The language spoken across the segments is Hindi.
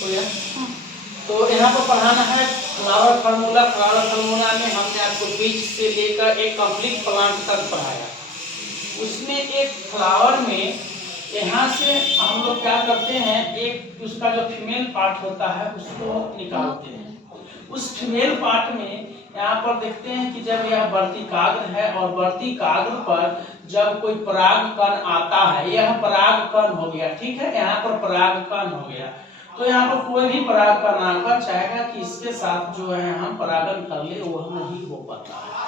हो गया। तो यहाँ पर पढ़ाना है फ्लावर फार्मूला। फ्लावर फार्मूला में हमने आपको बीज से लेकर एक कंप्लीट प्लांट तक पढ़ाया। उसमें एक फ्लावर में यहाँ से हम लोग क्या करते हैं, एक उसका जो फीमेल पार्ट होता है उसको निकालते हैं। उस फीमेल पार्ट में यहाँ पर देखते हैं कि जब यह वर्तिकाग्र है और वर्तिकाग्र पर जब कोई परागकण आता है, यह परागकण हो गया, ठीक है, यहाँ पर परागकण हो गया, तो यहाँ पर कोई भी परागकण आकर चाहेगा कि इसके साथ जो है हम परागण कर ले, वह नहीं हो पाता है।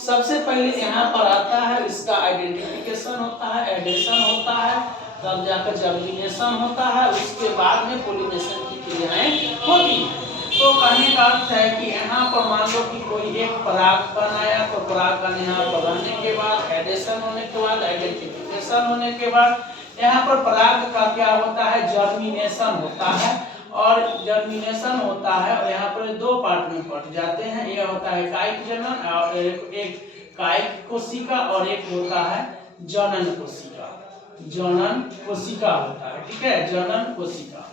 सबसे पहले यहाँ पर आता है, इसका आइडेंटिफिकेशन होता है, एडेशन होता है, तब जाकर जर्मिनेशन होता है, उसके बाद में पोलिनेशन की क्रियाएं होती हैं। तो कहने का अर्थ है कि यहाँ पर मान लो कि कोई एक परागकण आया, तो परागकण यहाँ पर रहने के बाद, एडेशन होने के बाद, आइडेंटिफिकेशन होने के बाद यहाँ पर पराग का क्या होता है, जर्मिनेशन होता है। और जर्मिनेशन होता है और यहाँ पर दो पार्ट में बट जाते हैं, यह होता है कायिक जनन और एक कायिक कोशिका और एक होता है जनन कोशिका। जनन कोशिका होता है, ठीक है, जनन कोशिका।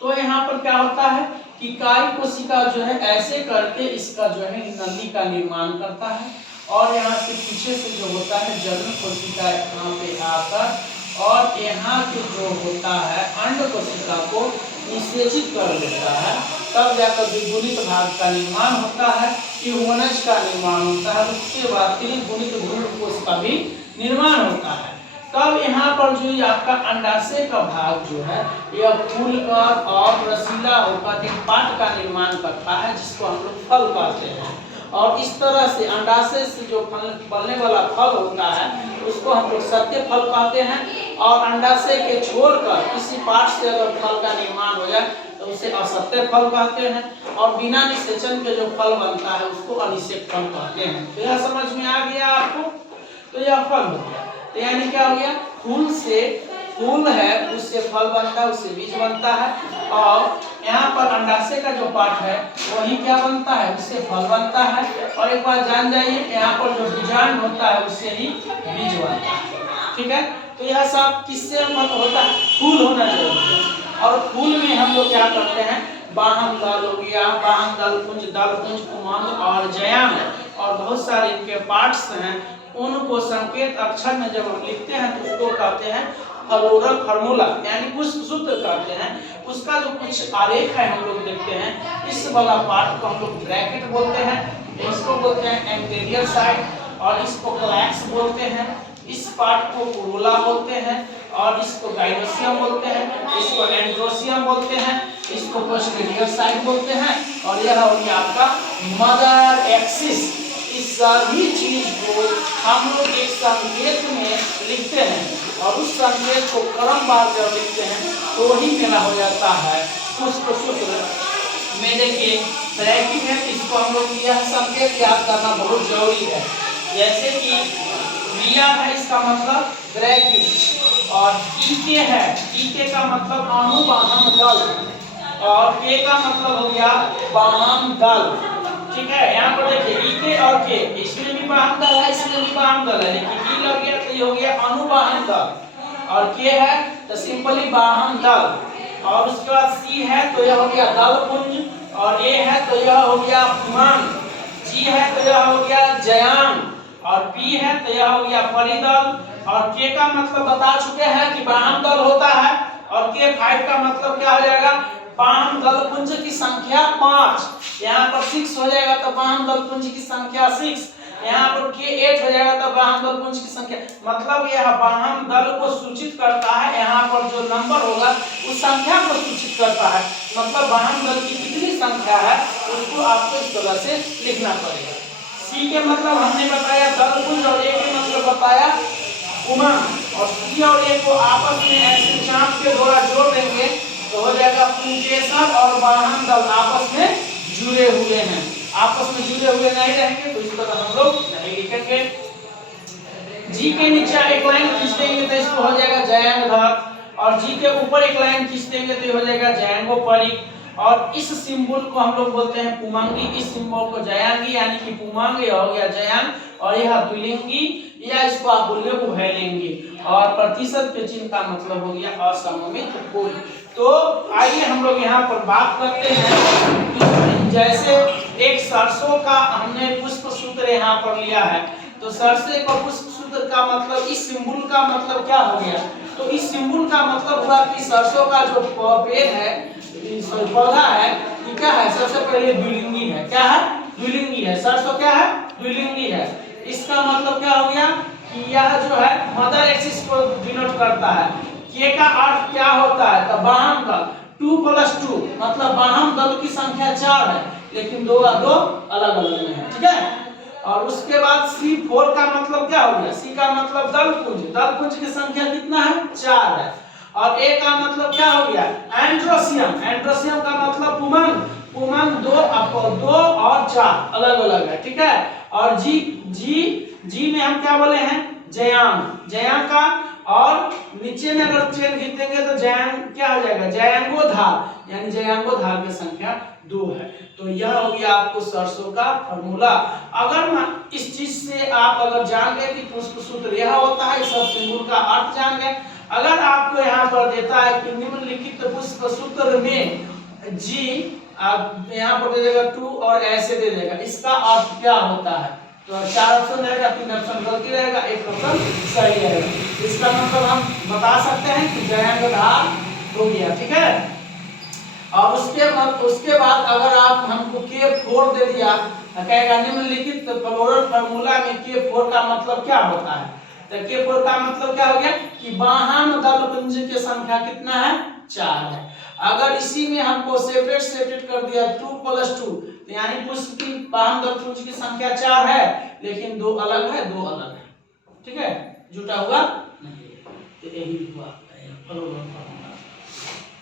तो यहाँ पर क्या होता है कि कायिक कोशिका जो है ऐसे करके इसका जो है नली का निर्माण करता है और यहाँ से पीछे से जो होता है जनन कोशिका यहाँ पे आकर और यहाँ के जो होता है अंड कोशिका को निषेचित कर देता है, तब जाकर द्विगुणित भाग का निर्माण होता है, ट्यूबनज का निर्माण होता है, उसके बाद त्रिगुणित भ्रूणकोश का भी निर्माण होता है। तब यहाँ पर जो आपका अंडाशय का भाग जो है यह फूलकर और रसीला होकर एक पाट का निर्माण करता है, जिसको हम लोग फल कहते हैं। और इस तरह से अंडाशय से जो बनने वाला फल होता है उसको हम लोग सत्य फल कहते हैं। और अंडाशय के छोड़कर किसी पार्ट से अगर फल का निर्माण हो जाए तो उसे असत्य फल कहते हैं। और बिना निषेचन के जो फल बनता है उसको अनिषेक फल कहते हैं। तो यह समझ में आ गया आपको? तो यह फल हो गया। तो यानी क्या हो गया, फूल से फूल है उससे फल बनता है, उससे बीज बनता है। और यहाँ पर अंडाशय का जो पार्ट है वही क्या बनता है, उससे फल बनता है। और एक बार जान जाइए यहाँ पर जो बीजांड होता है उससे ही बीज बनता है, ठीक है। तो यह सब किससे होता है, फूल होना जरूरी है। और फूल में हम लोग क्या करते हैं, बाहम दल हो गया, बाहम दल पुंज, कुमांग और जयांग और बहुत सारे इनके पार्ट्स हैं, उनको संकेत अक्षर में जब हम लिखते हैं तो उसको कहते हैं फ्लोरल फार्मूला, यानी पुष्प सूत्र कहते हैं। उसका जो कुछ आरेख है हम लोग देखते हैं, इस वाला पार्ट को हम लोग ब्रैकेट बोलते हैं, इसको बोलते हैं एंटेरियर साइड और इसको क्लैक्स बोलते हैं, इस पार्ट को कोरोला बोलते हैं और इसको गाइनोसियम बोलते हैं, इसको एंड्रोसियम बोलते हैं, इसको पोस्टीरियर साइड बोलते हैं और यह हो गया आपका मदर एक्सिस। इस सभी चीज को हम लोग एक संकेत में लिखते हैं और उस संकेत को क्रमवार जब लिखते हैं तो वही मेरा हो जाता है पुष्प सूत्र में। देखिए ब्रैकेट है, इसको हम लोग यह संकेत याद करना बहुत जरूरी है। जैसे कि बिया है, इसका मतलब ब्रैकेट, और ईके है, ईके का मतलब अनुबाहम दल और के का मतलब हो गया बाहम दल, ठीक है। यहाँ पर देखिए ईके और के, इसमें भी बाहम दल है, इसमें भी बाहम दल है, लेकिन ई लग गया तो ये हो गया अनुबाहम दल और के है तो सिंपली बाहम दल। और उसके बाद सी है तो यह हो गया दल पुंज और ए है तो यह हो गया पुमांग, जी है तो यह हो गया जयांग और पी है तो यह हो गया परिदल। और के का मतलब बता चुके हैं कि बाहम दल होता है और के 5 का मतलब क्या हो जाएगा, बाहम दल पुंज की संख्या 5। यहाँ पर 6 हो जाएगा तो बाहम दल पुंज की संख्या 6, यहाँ पर के 8 हो जाएगा तो बाहम दल पुंज की संख्या, मतलब यह बाहम दल को सूचित करता है। यहाँ पर जो नंबर होगा उस संख्या को सूचित करता है, मतलब बाहम दल की कितनी संख्या है उसको आपको इस तरह से लिखना पड़ेगा। सी के मतलब हमने बताया दल पुंज और ए के मतलब बताया उमंग, और सी और ए को आपस में ऐसे चाप के द्वारा जोड़ देंगे तो हो जाएगा पुंकेसर और बाहम दल आपस में जुड़े हुए हैं। आपस में जुड़े हुए नहीं रहेंगे तो इस तरह हम लोग नहीं लिखेंगे। जी के नीचे एक लाइन खींच देंगे तो इसको हो जाएगा जयांग धर, और जी के ऊपर एक लाइन खींच देंगे तो हो जाएगा जयांगोपरी, और इस सिंबल को हम लोग बोलते हैं पुमंगी, इस सिंबल को जयांगी यानी कि पुमंग हो गया जयांग, और यह द्विलिंगी या इसको आप बोल रहे उभयलिंगी, और प्रतिशत के चिन्ह का मतलब हो गया असममित कुल। तो आइए हम लोग यहाँ पर बात करते हैं, जैसे एक सरसों का हमने पुष्प सूत्र यहाँ पर लिया है, तो सरसों का पुष्प सूत्र का मतलब इस सिंबल का मतलब क्या हो गया, तो इस सिंबल का मतलब हुआ कि सरसों का जो पेड़ है, पौधा है, ये क्या है, सबसे पहले द्विलिंगी है। क्या है? द्विलिंगी है। सरसों क्या है? द्विलिंगी है। इसका मतलब क्या हो गया कि यह जो है मदर एक्सिस को डिनोट करता है। के का अर्थ क्या होता है, तो बाहम दल, 2 + 2 मतलब बाहम दल की संख्या 4 है, लेकिन दो अलग अलग में है। ठीक है, और उसके बाद C4 का मतलब क्या हो गया, C का मतलब दलपुंज, दलपुंज की संख्या कितना है, 4 है। और A का मतलब क्या हो गया, एंड्रोसियम, एंड्रोसियम का मतलब पुमंग, पुमंग 2 और 4 अलग अलग है। ठीक है, और जी में हम क्या बोले हैं, जयांग, जयांग का, और नीचे में अगर चेन खींचेंगे तो जयांग क्या हो जाएगा, जयांगोधार, यानी जयांगोधार की संख्या 2 है। तो यह हो गया आपको सरसों का फॉर्मूला। अगर इस चीज से आप अगर जान गए कि पुष्प सूत्र यह होता है, सब सिंबल का अर्थ जान गए। अगर आपको यहाँ पर देता है कि निम्नलिखित पुष्प सूत्र में जी, आप यहाँ पर दे देगा 2 और ऐसे दे देगा, इसका अर्थ क्या होता है, तो 4 ऑप्शन रहेगा, 3 ऑप्शन गलती रहेगा, 1 ऑप्शन सही रहेगा। इसका मतलब हम बता सकते हैं कि जयांगधार हो गया। ठीक है, और उसके बाद अगर आप हमको K4 दे दिया, कहेगा निम्नलिखित फ्लोरल फार्मूला में K4 का मतलब क्या होता है, तो K4 का मतलब क्या हो गया कि बाहम दलपुंज की संख्या कितना है, 4 है। अगर इसी में हमको सेपरेट कर दिया 2 + 2, तो यानी पुष्प की बाहम दलपुंज की संख्या 4 है, लेकिन 2 अलग है, 2 अलग है। ठीक है, जुटा हुआ नहीं, तो यही हुआ फ्लोरल।